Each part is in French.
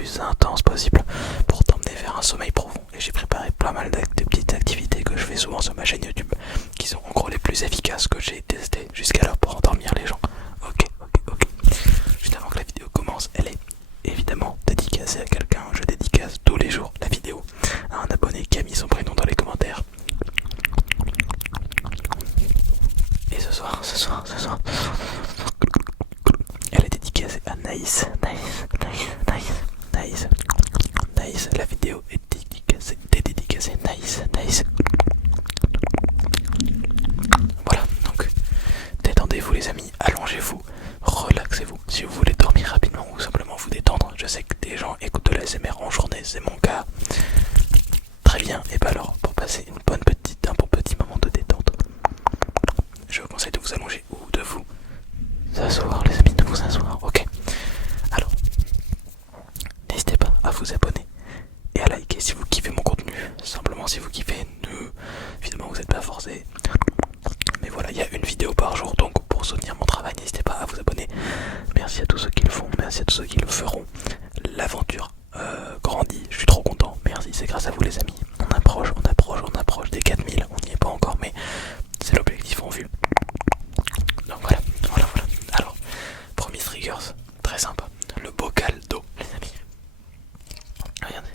plus intense possible pour t'emmener vers un sommeil profond. Et j'ai préparé pas mal de petites activités que je fais souvent sur ma chaîne YouTube, qui sont en gros les plus efficaces que j'ai testées jusqu'alors pour endormir les gens. Ok. Juste avant que la vidéo commence, elle est évidemment dédicacée à quelqu'un. Je dédicace tous les jours la vidéo à un abonné qui a mis son prénom dans les commentaires. Et ce soir, elle est dédicacée à Naïs. La vidéo est dédicacée Naïs. Voilà, donc détendez-vous les amis, allongez-vous, relaxez-vous. Si vous voulez dormir rapidement ou simplement vous détendre, je sais que des gens écoutent de l'ASMR en journée, c'est mon cas. Très bien, et bah alors, pour passer un bon petit moment de détente, je vous conseille de vous allonger ou de vous asseoir les amis, de vous asseoir, ok. Alors, n'hésitez pas à vous abonner et à liker si vous kiffez mon contenu. Simplement si vous kiffez, évidemment vous n'êtes pas forcé. Mais voilà, il y a une vidéo par jour, donc pour soutenir mon travail, n'hésitez pas à vous abonner. Merci à tous ceux qui le font, merci à tous ceux qui le feront. L'aventure grandit, je suis trop content, merci, c'est grâce à vous les amis. On approche des 4000, on n'y est pas encore, mais c'est l'objectif en vue. Donc voilà. Alors, premier triggers, très sympa, le bocal d'eau, les amis. Regardez.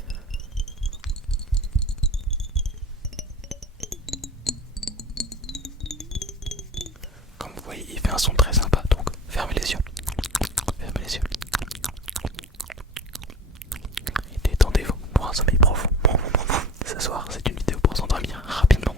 Comme vous voyez, il fait un son très sympa, donc fermez les yeux. Et détendez-vous pour un sommeil profond. Ce soir, c'est une vidéo pour s'endormir rapidement.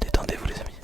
Détendez-vous les amis.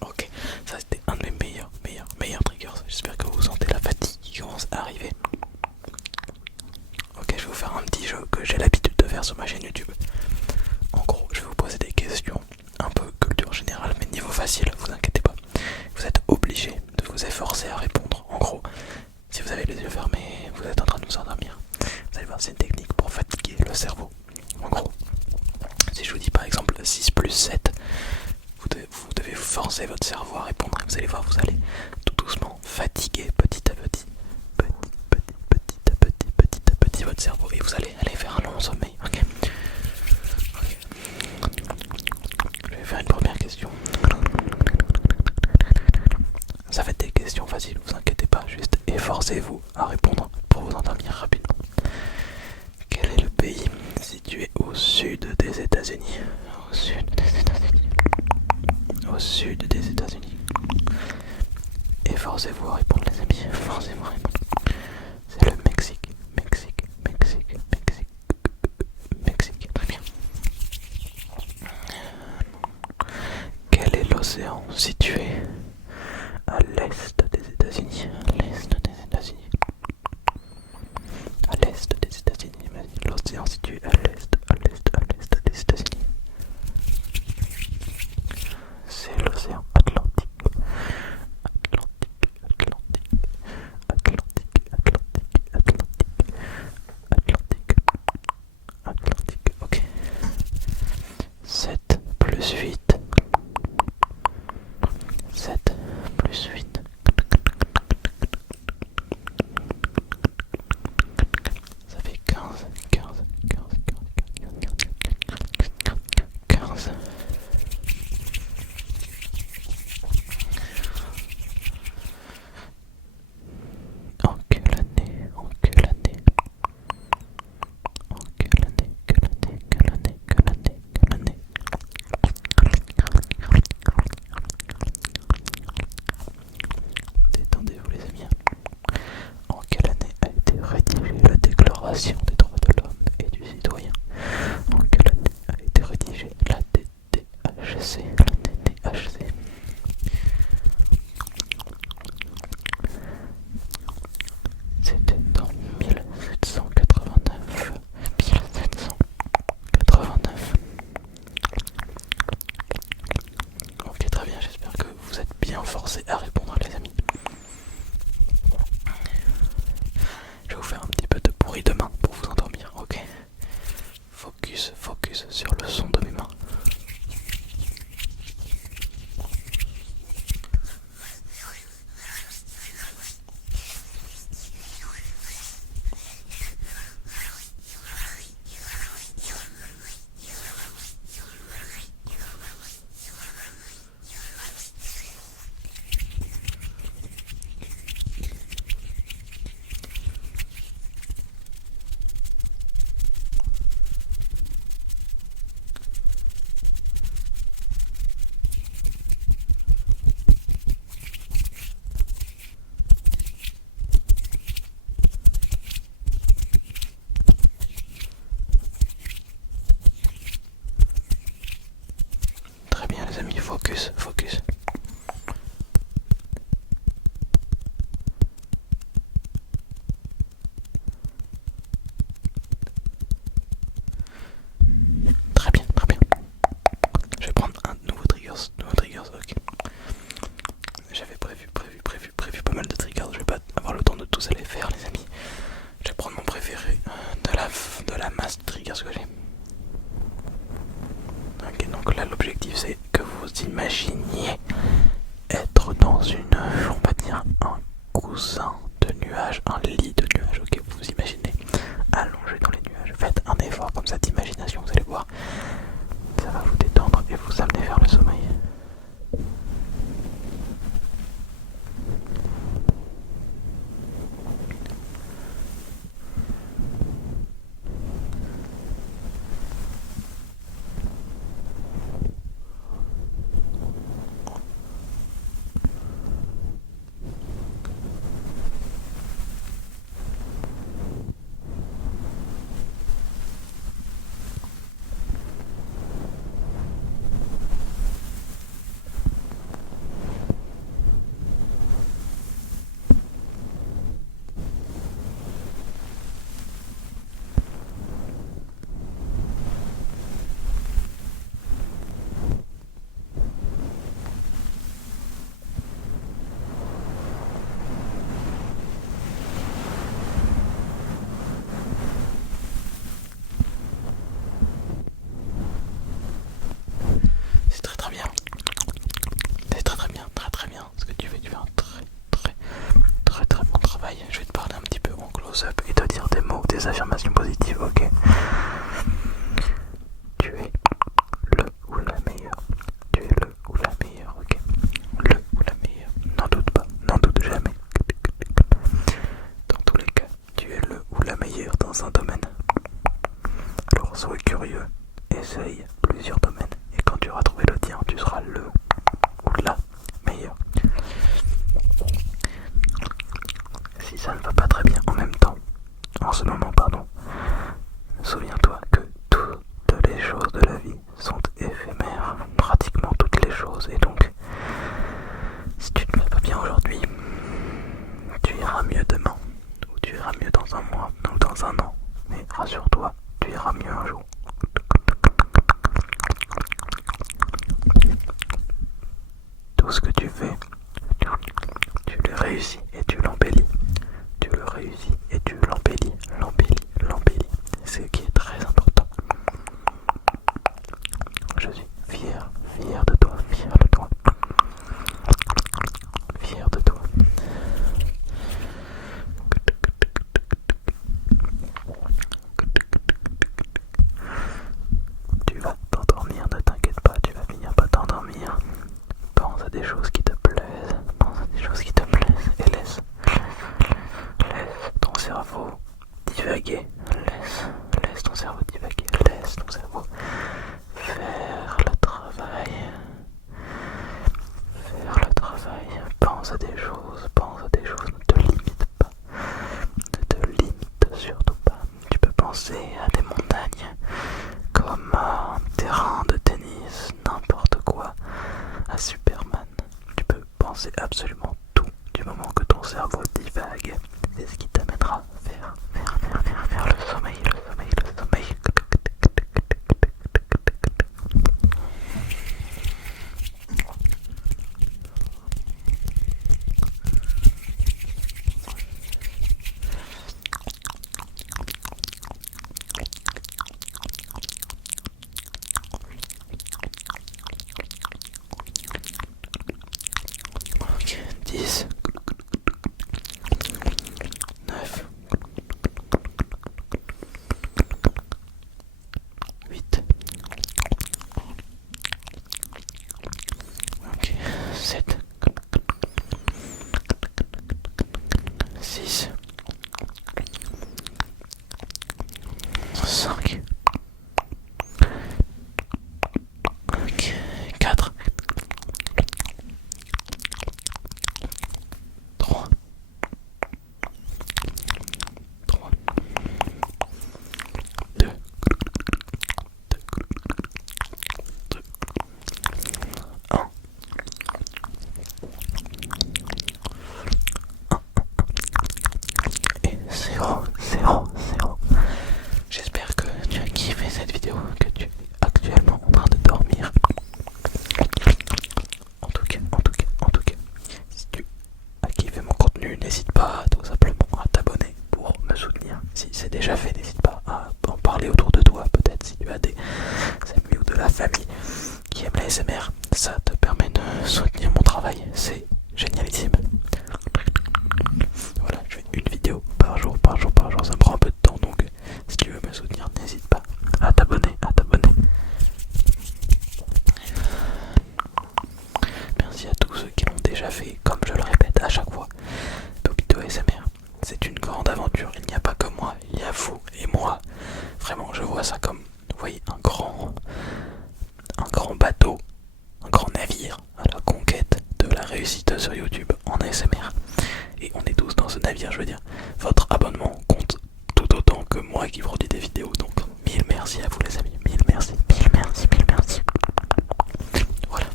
Ok, ça c'était un de mes meilleurs triggers. J'espère que vous sentez la fatigue qui commence à arriver. Ok, je vais vous faire un petit jeu que j'ai l'habitude de faire sur ma chaîne YouTube. En gros, je vais vous poser des questions un peu culture générale, mais niveau facile, vous inquiétez pas. Vous êtes obligé de vous efforcer à répondre. En gros, si vous avez les yeux fermés, vous êtes en train de vous endormir. Vous allez voir, c'est une technique pour fatiguer le cerveau. En gros, si je vous dis par exemple 6 plus 7, vous devez forcer votre cerveau à répondre. Et vous allez voir, vous allez tout doucement fatiguer petit à petit votre cerveau. Et vous allez aller vers un long sommeil. Ok. Je vais faire une première question. Ça va être des questions faciles, vous inquiétez pas. Juste efforcez-vous à répondre pour vous endormir rapidement. Quel est le pays situé au sud des États-Unis? Au sud des États-Unis. Au sud des États-Unis. Efforcez-vous à répondre les amis. Efforcez-vous à répondre. C'est le Mexique. Très bien. Quel est l'océan situé à l'est des États-Unis? À l'est des États-Unis. L'océan situé à l'est des États-Unis. C'est l'océan Atlantique. coussin de nuages, un lit de nuages, ok, vous vous imaginez, allongé dans les nuages. Faites un effort comme ça d'imagination, vous allez voir, ça va vous détendre et vous amener vers le sommeil. C'est très bien. C'est très bien ce que tu fais. Tu fais un très bon travail. Je vais te parler un petit peu en close-up et te dire des mots, des affirmations positives, ok? Tu es le ou la meilleure. Tu es le ou la meilleure, ok? Le ou la meilleure. N'en doute pas, n'en doute jamais. Dans tous les cas, tu es le ou la meilleure dans un domaine. Alors sois curieux, essaye plusieurs domaines et quand tu auras trouvé le tien, tu seras le ou la meilleure. Si ça ne va pas très bien en ce moment, souviens-toi que toutes les choses de la vie sont éphémères, pratiquement toutes les choses, et donc si tu ne vas pas bien aujourd'hui, tu iras mieux demain, ou tu iras mieux dans un mois, ou dans un an, mais rassure-toi, tu iras mieux un jour. Tout ce que tu fais, tu le réussis et tu l'embellis. Tu le réussis et tu l'embellis. C'est ce qui est très important. Je suis fier de toi. Tu vas t'endormir, ne t'inquiète pas, tu vas finir par t'endormir. Pense à des choses qui te plaisent, et laisse ton cerveau divaguer, laisse ton cerveau divaguer, laisse ton cerveau faire le travail, pense à des choses, ne te limite pas, ne te limite surtout pas. Tu peux penser à des montagnes comme un terrain de tennis, n'importe quoi, à Superman. Tu peux penser absolument tout du moment que ton cerveau divague. C'est ce qui t'amènera vers le sommeil. Ok, 10, 9, 8, ok, 7, 6, 5, ok, 4, 3, 2, 1. Et 0. J'espère que tu as kiffé cette vidéo, que tu es actuellement en train de dormir. En tout cas, si tu as kiffé mon contenu, n'hésite pas tout simplement à t'abonner pour me soutenir. Si c'est déjà fait, n'hésite pas à en parler autour de toi, peut-être si tu as des amis ou de la famille qui aiment la SMR. Ça te permet de soutenir mon travail, c'est génialissime. déjà fait, comme je le répète à chaque fois, d'Obito ASMR. C'est une grande aventure, il n'y a pas que moi, il y a vous et moi. Vraiment, je vois ça comme, vous voyez, un grand bateau, un grand navire à la conquête de la réussite sur YouTube en ASMR. Et on est tous dans ce navire, je veux dire. Votre abonnement compte tout autant que moi qui produis des vidéos. Donc, mille merci à vous les amis, mille merci, mille merci, mille merci. Voilà.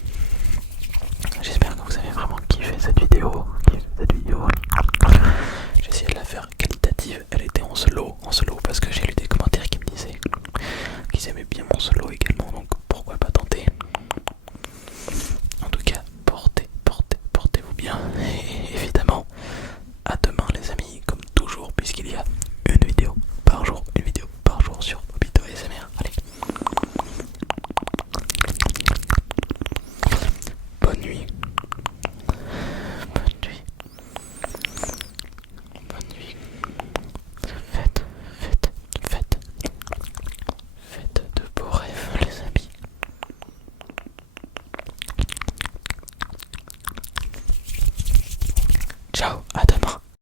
J'espère que vous avez vraiment kiffé cette vidéo. J'ai essayé de la faire qualitative. Elle était en solo parce que j'ai lu des commentaires qui me disaient qu'ils aimaient bien mon solo également. Donc pourquoi pas tenter. En tout cas, portez-vous bien. Et évidemment, à demain les amis, comme toujours, puisqu'il y a une vidéo par jour sur Obito ASMR. Allez. Bonne nuit. Bonne nuit. Bonne nuit. Faites de beaux rêves les amis. Ciao, à demain.